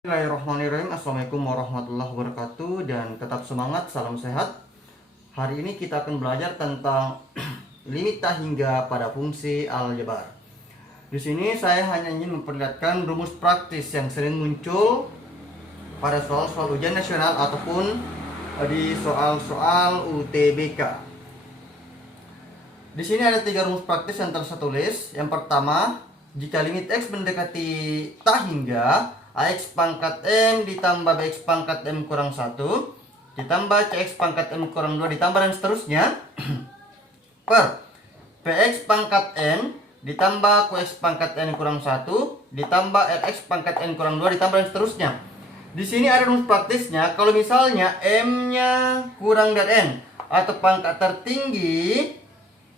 Bismillahirrahmanirrahim. Assalamualaikum warahmatullahi wabarakatuh. Dan tetap semangat, salam sehat. Hari ini kita akan belajar tentang limit tak hingga pada fungsi aljabar. Di sini saya hanya ingin memperlihatkan rumus praktis yang sering muncul pada soal-soal ujian nasional ataupun di soal-soal UTBK. Di sini ada 3 rumus praktis yang telah saya tulis. Yang pertama, jika limit X mendekati tak hingga, AX pangkat M ditambah BX pangkat M kurang 1 ditambah CX pangkat M kurang 2 ditambah dan seterusnya per PX pangkat N ditambah QX pangkat N kurang 1 ditambah RX pangkat N kurang 2 ditambah dan seterusnya. Di sini ada rumus praktisnya. Kalau misalnya M-nya kurang dari N atau pangkat tertinggi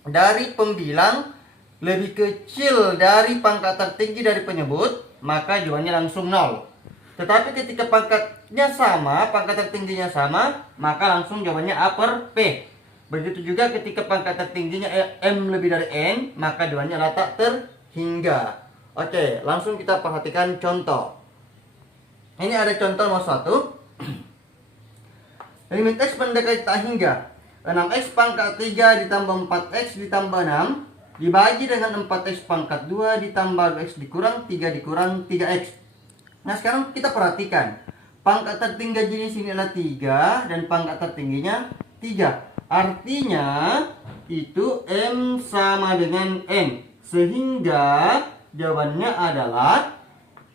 dari pembilang lebih kecil dari pangkat tertinggi dari penyebut, maka jawabannya langsung 0. Tetapi ketika pangkatnya sama, pangkat tertingginya sama, maka langsung jawabannya A per P. Begitu juga ketika pangkat tertingginya M lebih dari N, maka jawabannya adalah tak terhingga. Oke, langsung kita perhatikan contoh. Ini ada contoh nomor 1. Limit X mendekati tak hingga. 6X pangkat 3 ditambah 4X ditambah 6 dibagi dengan 4X pangkat 2 ditambah 2X dikurang 3 dikurang 3X. Nah, sekarang kita perhatikan. Pangkat tertinggi di sini adalah 3 dan pangkat tertingginya 3. Artinya itu M sama dengan N. Sehingga jawabannya adalah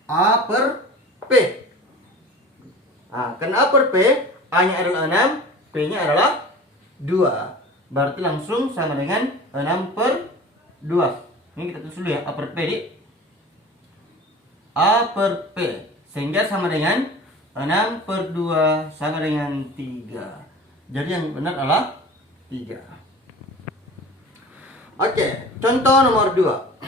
A per P. Nah, karena A per P, A-nya adalah 6, P-nya adalah 2. Berarti langsung sama dengan 6 per 2. Ini kita tulis dulu ya, A per P di A per P, sehingga sama dengan 6 per 2 sama dengan 3. Jadi yang benar adalah 3. Oke, contoh nomor 2.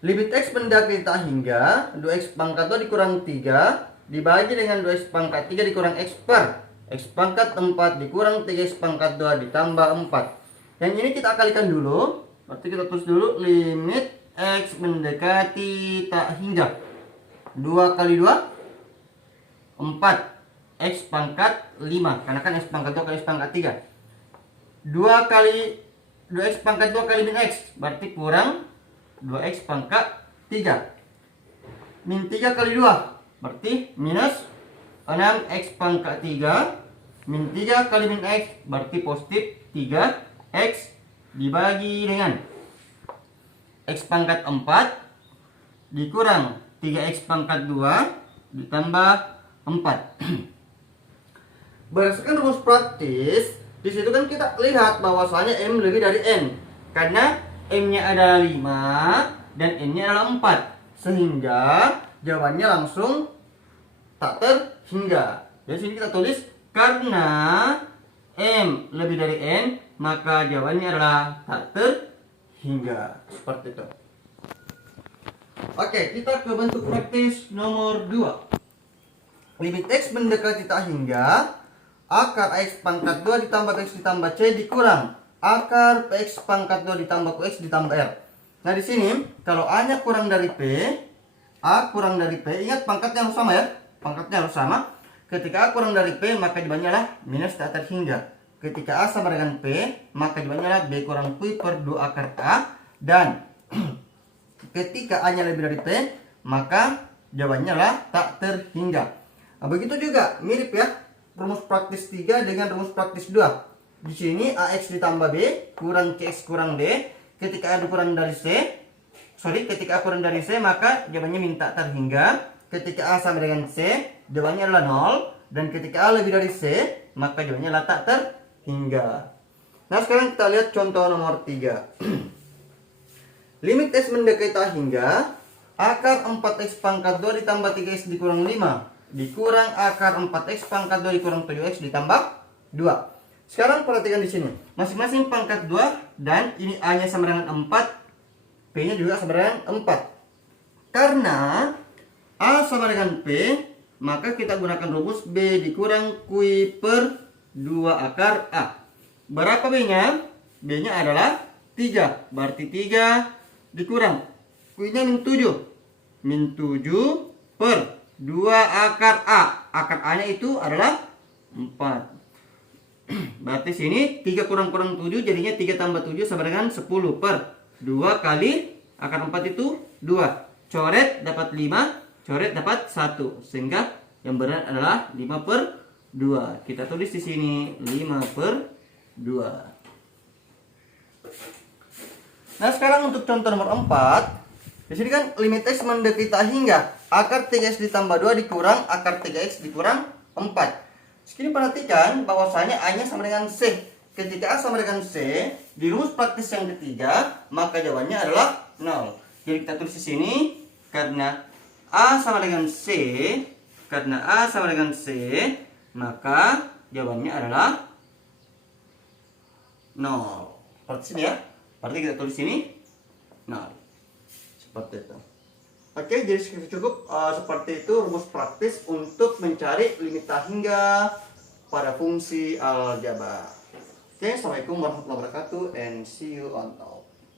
Limit X mendekati tak hingga 2X pangkat 2 dikurang 3 dibagi dengan 2X pangkat 3 dikurang X per X pangkat 4 dikurang 3X pangkat 2 ditambah 4. Yang ini kita kalikan dulu. Berarti kita tulis dulu limit X mendekati tak hingga. 2 kali 2 4 X pangkat 5. Karena kan X pangkat 2 kali X pangkat 3. 2 kali 2X pangkat 2 kali min X, berarti kurang 2X pangkat 3. Min 3 kali 2, berarti minus 6X pangkat 3. Min 3 kali min X, berarti positif 3X dibagi dengan X pangkat 4 dikurang 3X pangkat 2 ditambah 4. Berdasarkan rumus praktis, di situ kan kita lihat bahwasanya M lebih dari N. Karena M-nya adalah 5 dan N-nya adalah 4. Sehingga jawabannya langsung tak terhingga. Jadi sini kita tulis karena M lebih dari N, maka jawabannya adalah tak terhingga. Seperti itu. Oke, kita ke bentuk praktis nomor 2. Limit X mendekati tak hingga, akar X pangkat 2 ditambah X ditambah C dikurang akar PX pangkat 2 ditambah QX ditambah R. Nah, di sini kalau A-nya kurang dari P, A kurang dari P, ingat pangkatnya harus sama ya. Pangkatnya harus sama. Ketika A kurang dari P, maka jawabannya adalah minus tak terhingga. Ketika A sama dengan P, maka jawabannya adalah B kurang Q per 2 akar A. Dan ketika A-nya lebih dari P, maka jawabannya adalah tak terhingga. Nah, begitu juga mirip ya rumus praktis 3 dengan rumus praktis 2. Di sini AX ditambah B kurang CX kurang D. Ketika A kurang dari ketika A kurang dari C, maka jawabannya minta terhingga. Ketika A sama dengan C, jawabannya adalah 0. Dan ketika A lebih dari C, maka jawabannya adalah tak terhingga. Nah, sekarang kita lihat contoh nomor 3. Limit X mendekati tak hingga, akar 4X pangkat 2 ditambah 3X dikurang 5 dikurang akar 4X pangkat 2 dikurang 7X ditambah 2. Sekarang perhatikan di sini. Masing-masing pangkat 2 dan ini A-nya sama dengan 4, P-nya juga sama dengan 4. Karena A sama dengan P, maka kita gunakan rumus B dikurang Q per 2 akar A. Berapa B-nya? B-nya adalah 3. Berarti 3 dikurang Q-nya min 7. Min 7 per 2 akar A. Akar A-nya itu adalah 4. Berarti sini 3 kurang 7 jadinya 3 tambah 7 sama dengan 10 per 2 kali akar 4 itu 2. Coret dapat 5, coret dapat 1. Sehingga yang benar adalah 5 per 2. Kita tulis di sini 5 per 2. Nah, sekarang untuk contoh nomor 4. Di sini kan limit X mendekati tak hingga akar 3X ditambah 2 dikurang akar 3X dikurang 4. Sini perhatikan bahwasanya A-nya sama dengan C. Ketika A sama dengan C, di rumus praktis yang ketiga, maka jawabannya adalah 0. Jadi kita tulis di sini karena A sama dengan C, maka jawabannya adalah 0. Seperti sini ya. Berarti kita tulis sini 0. Seperti itu. Oke, jadi cukup seperti itu rumus praktis untuk mencari limit tak hingga pada fungsi aljabar. Oke, assalamualaikum warahmatullahi wabarakatuh and see you on top.